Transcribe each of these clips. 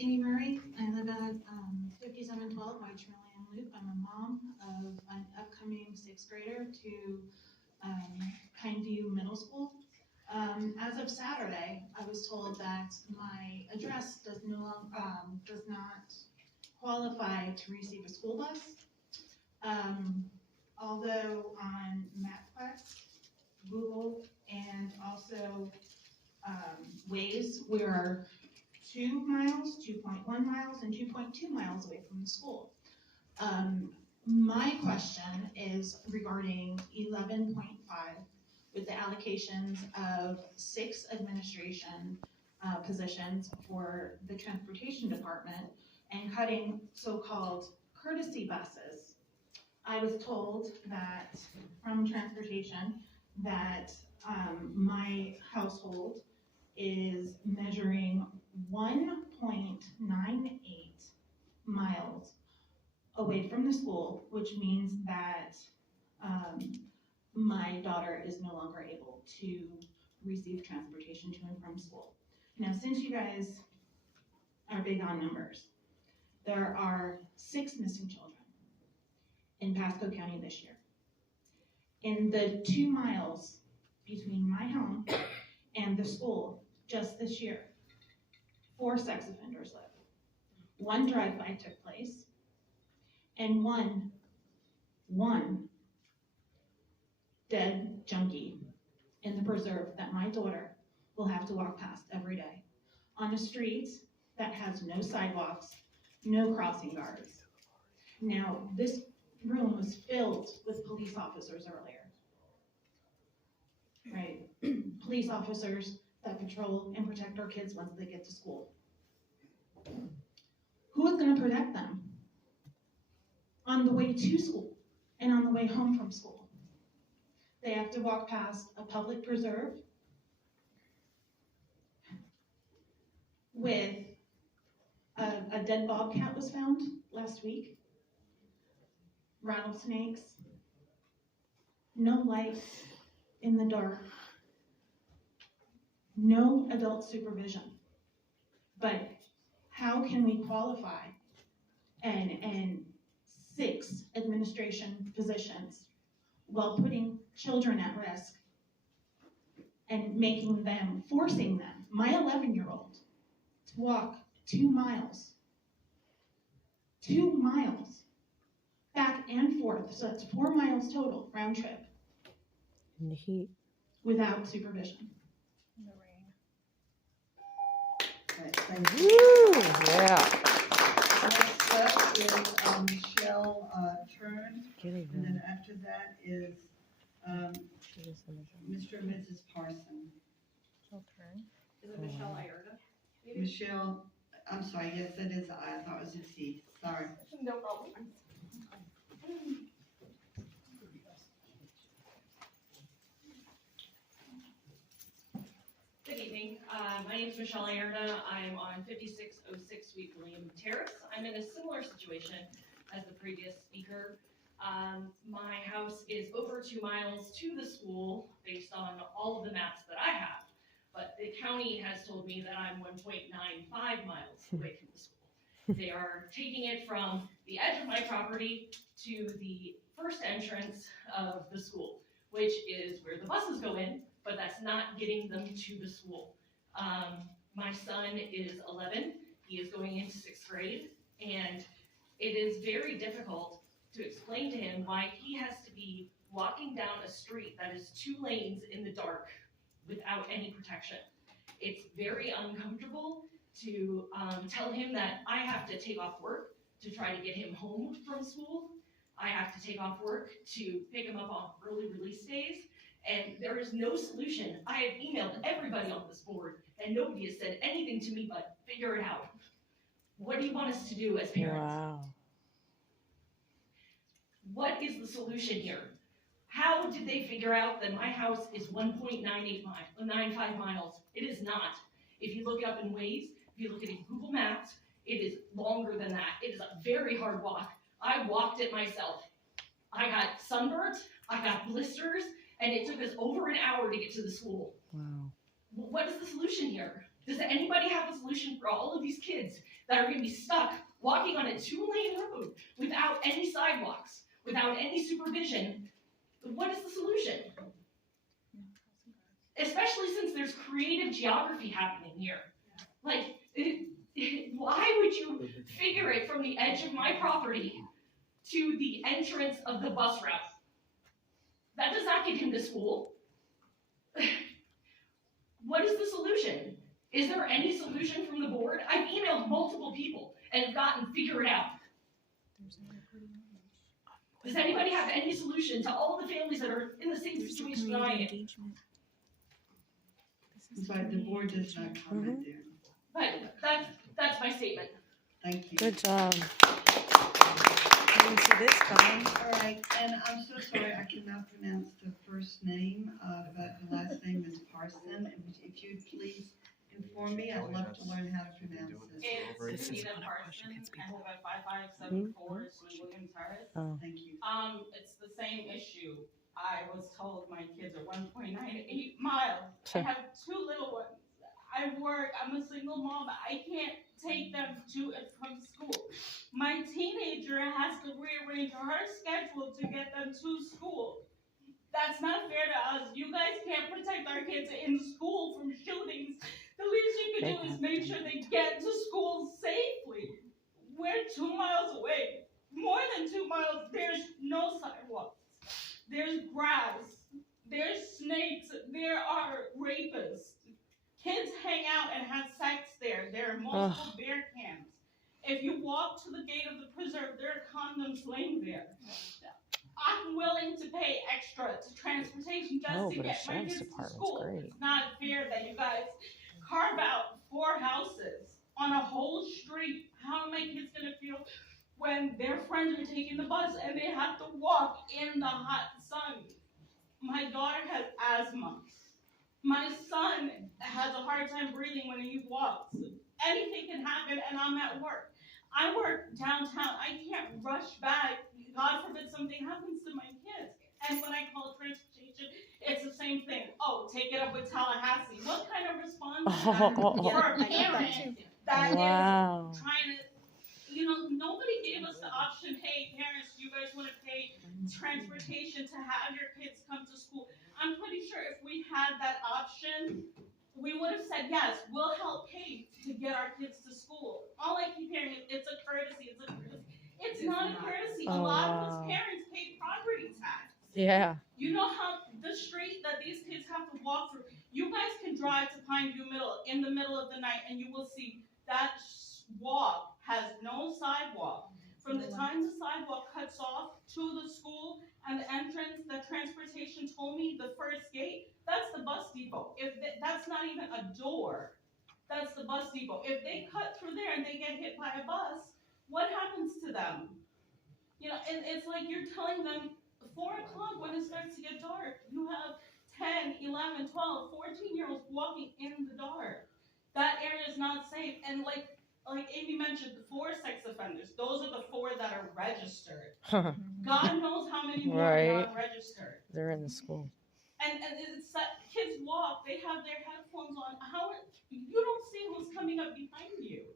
Amy Murray. I live at 5712 White-Trillium Loop. I'm a mom of an upcoming 6th grader to Kindview Middle School. As of Saturday, I was told that my address does not qualify to receive a school bus. Although on MapQuest, Google, and also Waze, we are 2 miles, 2.1 miles, and 2.2 miles away from the school. My question is regarding 11.5 with the allocations of 6 administration positions for the transportation department and cutting so-called courtesy buses. I was told that from transportation that my household is measuring 1.98 miles away from the school, which means that my daughter is no longer able to receive transportation to and from school. Now, since you guys are big on numbers, there are 6 missing children in Pasco County this year. In the 2 miles between my home and the school, just this year, 4 sex offenders live. 1 drive-by took place, and one dead junkie in the preserve that my daughter will have to walk past every day on a street that has no sidewalks, no crossing guards. Now, this room was filled with police officers earlier, right? Police officers that patrol and protect our kids once they get to school. Who is going to protect them on the way to school and on the way home from school? They have to walk past a public preserve with a dead bobcat was found last week, rattlesnakes, no lights in the dark, no adult supervision. But how can we qualify and 6 administration positions while putting children at risk and making them, forcing them, my 11-year-old, to walk 2 miles, back and forth, so that's 4 miles total, round trip. In the heat. Without supervision. In the rain. Right, thank you. Woo! Yeah. Next up is Michelle Turn, Getting and then them. after that is Mr. and Mrs. Parson. Okay. Is it Michelle Ierga? Maybe? Michelle, I'm sorry, yes, it is I thought it was a C, sorry. No problem. Good evening. My name is Michelle Ierga. I am on 5606 Sweet William Terrace. I'm in a similar situation as the previous speaker. My house is over 2 miles to the school based on all of the maps that I have. But the county has told me that I'm 1.95 miles away from the school. They are taking it from the edge of my property to the first entrance of the school, which is where the buses go in, but that's not getting them to the school. My son is 11. He is going into 6th grade, and it is very difficult to explain to him why he has to be walking down a street that is 2 lanes in the dark without any protection. It's very uncomfortable to tell him that I have to take off work to try to get him home from school. I have to take off work to pick him up on early release days, and there is no solution. I have emailed everybody on this board, and nobody has said anything to me but figure it out. What do you want us to do as parents? Wow. What is the solution here? How did they figure out that my house is 1.95 miles? It is not. If you look it up in Waze, if you look at it in Google Maps, it is longer than that. It is a very hard walk. I walked it myself. I got sunburnt, I got blisters, and it took us over an hour to get to the school. Wow. What is the solution here? Does anybody have a solution for all of these kids that are going to be stuck walking on a 2-lane road without any sidewalks, without any supervision? What is the solution? Especially since there's creative geography happening here. Like, why would you figure it from the edge of my property to the entrance of the bus route? That does not get him to school. What is the solution? Is there any solution from the board? I've emailed multiple people and have gotten figure it out. Does anybody have any solution to all the families that are in the same situation that I am? I'm sorry, the board does not comment there. But that's my statement. Thank you. Good job. Didn't see this coming. All right, and I'm so sorry, I cannot pronounce the first name, but the last name is Parson. If you'd please inform me, I'd love to learn how to pronounce this. It's Nina Parson, I live at 5574 William Terrace. Oh. Thank you. It's the same issue. I was told my kids are 1.98 miles. I have 2 little ones. I work, I'm a single mom, I can't take them to and from school. My teenager has to rearrange her schedule to get them to school. That's not fair to us. You guys can't protect our kids in school from shootings. The least you can do is make sure they get to school safely. We're 2 miles away. More than 2 miles, there's no sidewalks. There's grass. There's snakes. There are rapists. Kids hang out and have sex there. There are multiple bear cams. If you walk to the gate of the preserve, there are condoms laying there. I'm willing to pay extra to transportation just to get my kids to school. Great. It's not fair that you guys carve out 4 houses on a whole street. How are my kids gonna feel when their friends are taking the bus and they have to walk in the hot sun? My daughter has asthma. My son has a hard time breathing when he walks. Anything can happen, and I'm at work. I work downtown. I can't rush back. God forbid something happens to my kids. And when I call transportation, it's the same thing. Oh, take it up with Tallahassee. What kind of response is that for a parent that is trying to, nobody gave us the option, hey, parents, you guys want to pay transportation to have your kids come to school? I'm pretty sure if we had that option, we would have said, yes, we'll help pay to get our kids to school. All I keep hearing is, it's a courtesy, it's a courtesy. It's not a courtesy. A lot of us parents pay property tax. Yeah. You know how the street that these kids have to walk through, you guys can drive to Pineview Middle in the middle of the night and you will see that walk has no sidewalk. From the time the sidewalk cuts off to the school and the entrance, the transportation told me the first gate, that's the bus depot. That's not even a door. That's the bus depot. If they cut through there and they get hit by a bus, what happens to them? And it's like you're telling them 4 o'clock when it starts to get dark, you have 10, 11, 12, 14-year-olds walking in the dark. That area is not safe. And like Amy mentioned, the 4 sex offenders, those are the 4 that are registered. God knows how many more are not registered. They're in the school. And it's that kids walk, they have their headphones on. You don't see who's coming up behind you.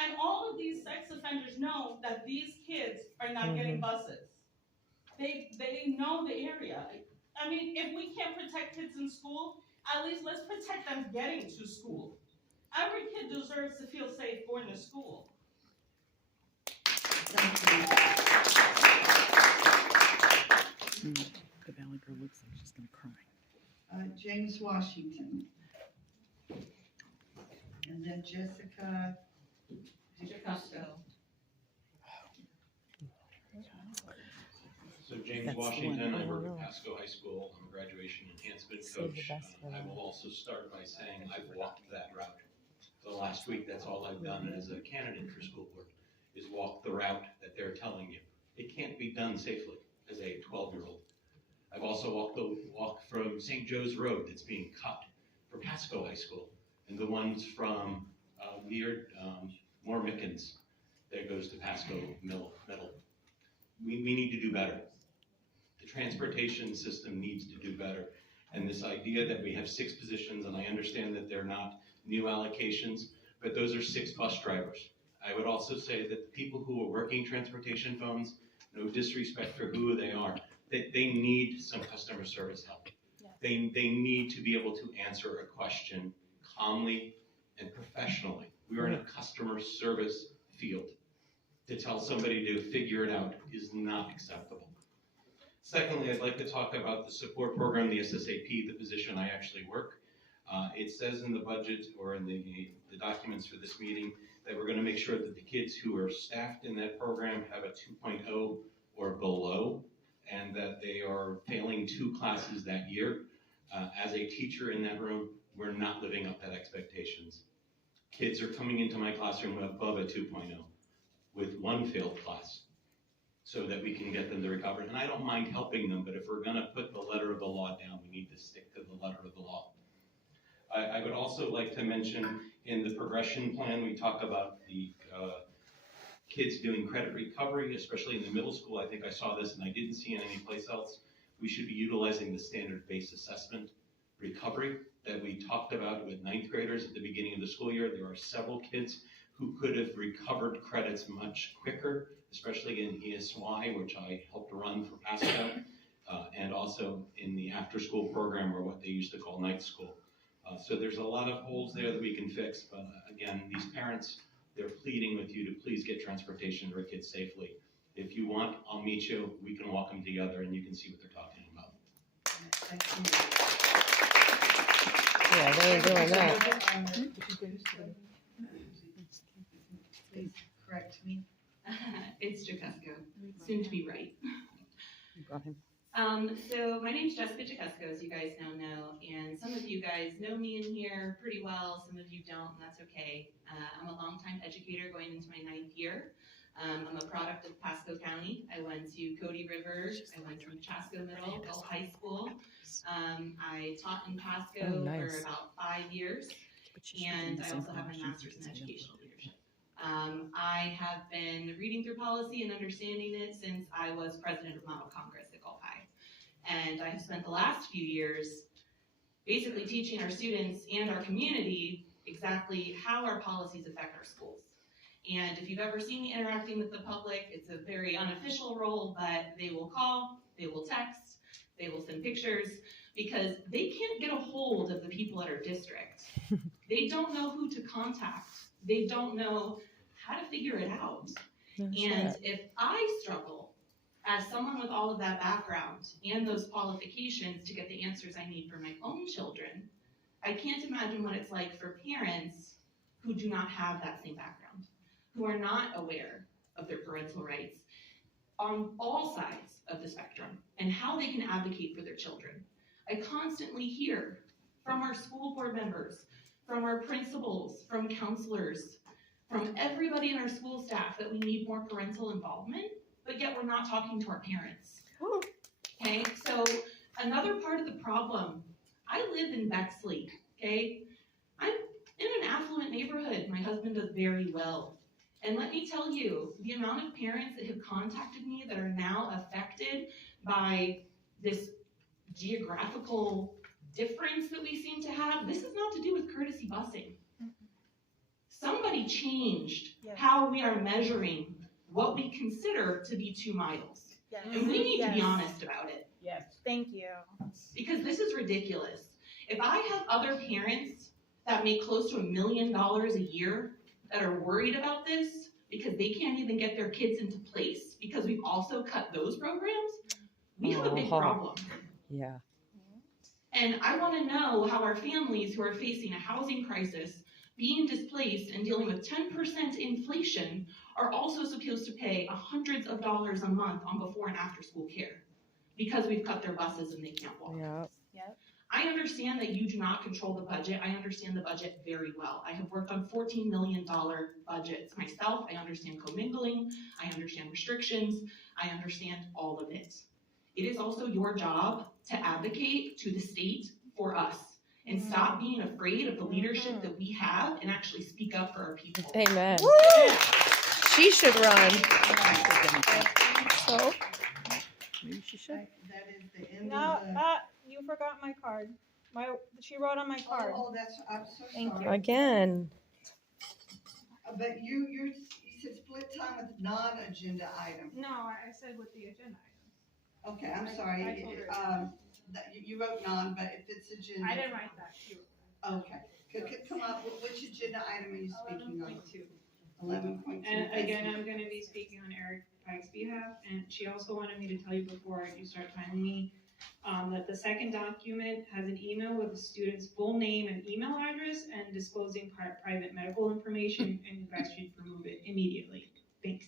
And all of these sex offenders know that these kids are not getting buses. They know the area. I mean, if we can't protect kids in school, at least let's protect them getting to school. Every kid deserves to feel safe going to school. Thank you. The Valley girl looks like she's gonna cry. James Washington. And then Jessica. So James Washington, I work at Pasco High School. I'm a graduation enhancement coach. I will also start by saying I've walked that route. So last week, that's all I've done as a candidate for school board, is walk the route that they're telling you. It can't be done safely as a 12-year-old. I've also walked the walk from St. Joe's Road that's being cut for Pasco High School, and the ones from near Moore Mickens that goes to Pasco Middle. We need to do better. The transportation system needs to do better. And this idea that we have 6 positions, and I understand that they're not new allocations, but those are 6 bus drivers. I would also say that the people who are working transportation phones, no disrespect for who they are, they need some customer service help. They need to be able to answer a question calmly and professionally. We are in a customer service field. To tell somebody to figure it out is not acceptable. Secondly, I'd like to talk about the support program, the SSAP, the position I actually work. It says in the budget or in the documents for this meeting that we're going to make sure that the kids who are staffed in that program have a 2.0 or below, and that they are failing 2 classes that year. As a teacher in that room, we're not living up to expectations. Kids are coming into my classroom above a 2.0 with 1 failed class so that we can get them to recover. And I don't mind helping them, but if we're going to put the letter of the law down, we need to stick to the letter of the law. I would also like to mention in the progression plan, we talk about the kids doing credit recovery, especially in the middle school. I think I saw this and I didn't see it anyplace else. We should be utilizing the standard-based assessment recovery that we talked about with 9th graders at the beginning of the school year. There are several kids who could have recovered credits much quicker, especially in ESY, which I helped run for Pasco, and also in the after-school program, or what they used to call night school. So there's a lot of holes there that we can fix, but again, these parents, they're pleading with you to please get transportation for kids safely. If you want, I'll meet you, we can walk them together, and you can see what they're talking about. Yeah, they ain't doing that. Please correct me. It's Jacusco, soon to be right. You brought him. So my name's Jessica Jacusco, as you guys now know, and some of you guys know me in here pretty well, some of you don't, and that's okay. I'm a longtime educator going into my 9th year. I'm a product of Pasco County. I went to Cody River, I went to Pasco Middle, Gulf High School. I taught in Pasco for about 5 years, and I also have my master's in educational leadership. I have been reading through policy and understanding it since I was president of Model Congress at Gulf High. And I have spent the last few years basically teaching our students and our community exactly how our policies affect our schools. And if you've ever seen me interacting with the public, it's a very unofficial role, but they will call, they will text, they will send pictures, because they can't get a hold of the people at our district. They don't know who to contact. They don't know how to figure it out. And if I struggle as someone with all of that background and those qualifications to get the answers I need for my own children, I can't imagine what it's like for parents who do not have that same background, who are not aware of their parental rights on all sides of the spectrum and how they can advocate for their children. I constantly hear from our school board members, from our principals, from counselors, from everybody in our school staff that we need more parental involvement, but yet we're not talking to our parents. Okay, so another part of the problem, I live in Bexley, okay? I'm in an affluent neighborhood. My husband does very well. And let me tell you, the amount of parents that have contacted me that are now affected by this geographical difference that we seem to have, this is not to do with courtesy busing. Somebody changed how we are measuring what we consider to be 2 miles. Yes. And we need to be honest about it. Yes. Thank you. Because this is ridiculous. If I have other parents that make close to $1 million a year that are worried about this because they can't even get their kids into place because we've also cut those programs, we have a big problem. Yeah. And I want to know how our families who are facing a housing crisis, being displaced, and dealing with 10% inflation are also supposed to pay hundreds of dollars a month on before and after school care because we've cut their buses and they can't walk. Yeah. Yep. I understand that you do not control the budget. I understand the budget very well. I have worked on $14 million budgets myself. I understand commingling. I understand restrictions. I understand all of it. It is also your job to advocate to the state for us and stop being afraid of the leadership that we have and actually speak up for our people. Amen. She should run. So Maybe she should. That is the end No, of the. you forgot my card. She wrote on my card. Oh, I'm so Thank sorry. you. Again. But you said split time with non-agenda items. No, I said with the agenda items. Okay, I'm sorry. I told her. You wrote non, but if it's agenda. I didn't write that. She wrote Okay. Could come up, which agenda item are you speaking on? 11.2. 11.2. And again, I'm going to be speaking on Eric Pike's behalf, and she also wanted me to tell you before you start timing me that the second document has an email with the student's full name and email address and disclosing private medical information, and you guys should remove it immediately. Thanks.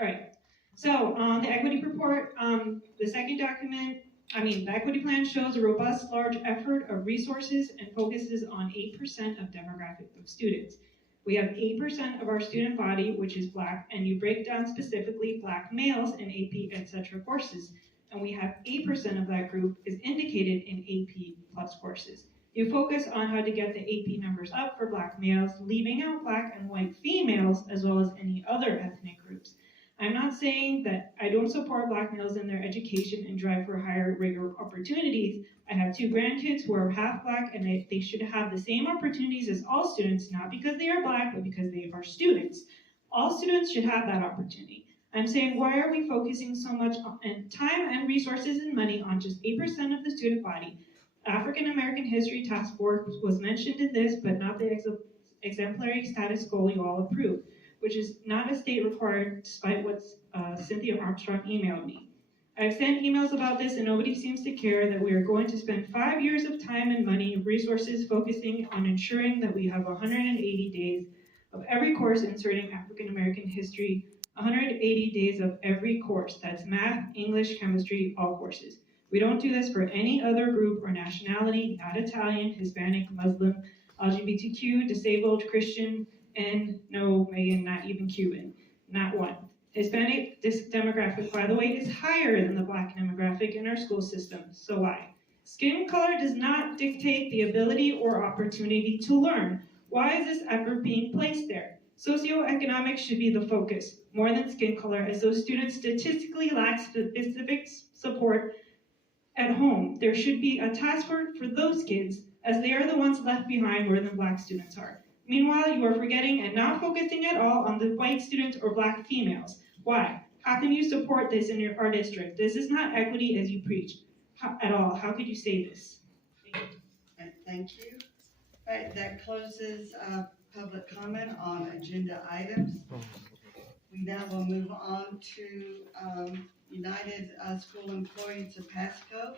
All right. So the equity report, the second document, the equity plan shows a robust, large effort of resources and focuses on 8% of demographic of students. We have 8% of our student body, which is Black, and you break down specifically Black males in AP, etc. courses. And we have 8% of that group is indicated in AP plus courses. You focus on how to get the AP numbers up for Black males, leaving out Black and white females, as well as any other ethnic groups. I'm not saying that I don't support Black males in their education and drive for higher rigor opportunities. I have 2 grandkids who are half Black, and they should have the same opportunities as all students, not because they are Black, but because they are students. All students should have that opportunity. I'm saying, why are we focusing so much on time and resources and money on just 8% of the student body? African American History Task Force was mentioned in this, but not the exemplary status goal you all approved, which is not a state required, despite what Cynthia Armstrong emailed me. I've sent emails about this and nobody seems to care that we are going to spend 5 years of time and money and resources focusing on ensuring that we have 180 days of every course inserting African American history, 180 days of every course. That's math, English, chemistry, all courses. We don't do this for any other group or nationality, not Italian, Hispanic, Muslim, LGBTQ, disabled, Christian, and no, Megan, not even Cuban, not one. Hispanic, this demographic, by the way, is higher than the Black demographic in our school system. So why? Skin color does not dictate the ability or opportunity to learn. Why is this effort being placed there? Socioeconomics should be the focus, more than skin color, as those students statistically lack specific support at home. There should be a task force for those kids, as they are the ones left behind more than Black students are. Meanwhile, you are forgetting and not focusing at all on the white students or Black females. Why? How can you support this in our district? This is not equity as you preach at all. How could you say this? Thank you. All right, that closes public comment on agenda items. We now will move on to United School Employees of Pasco.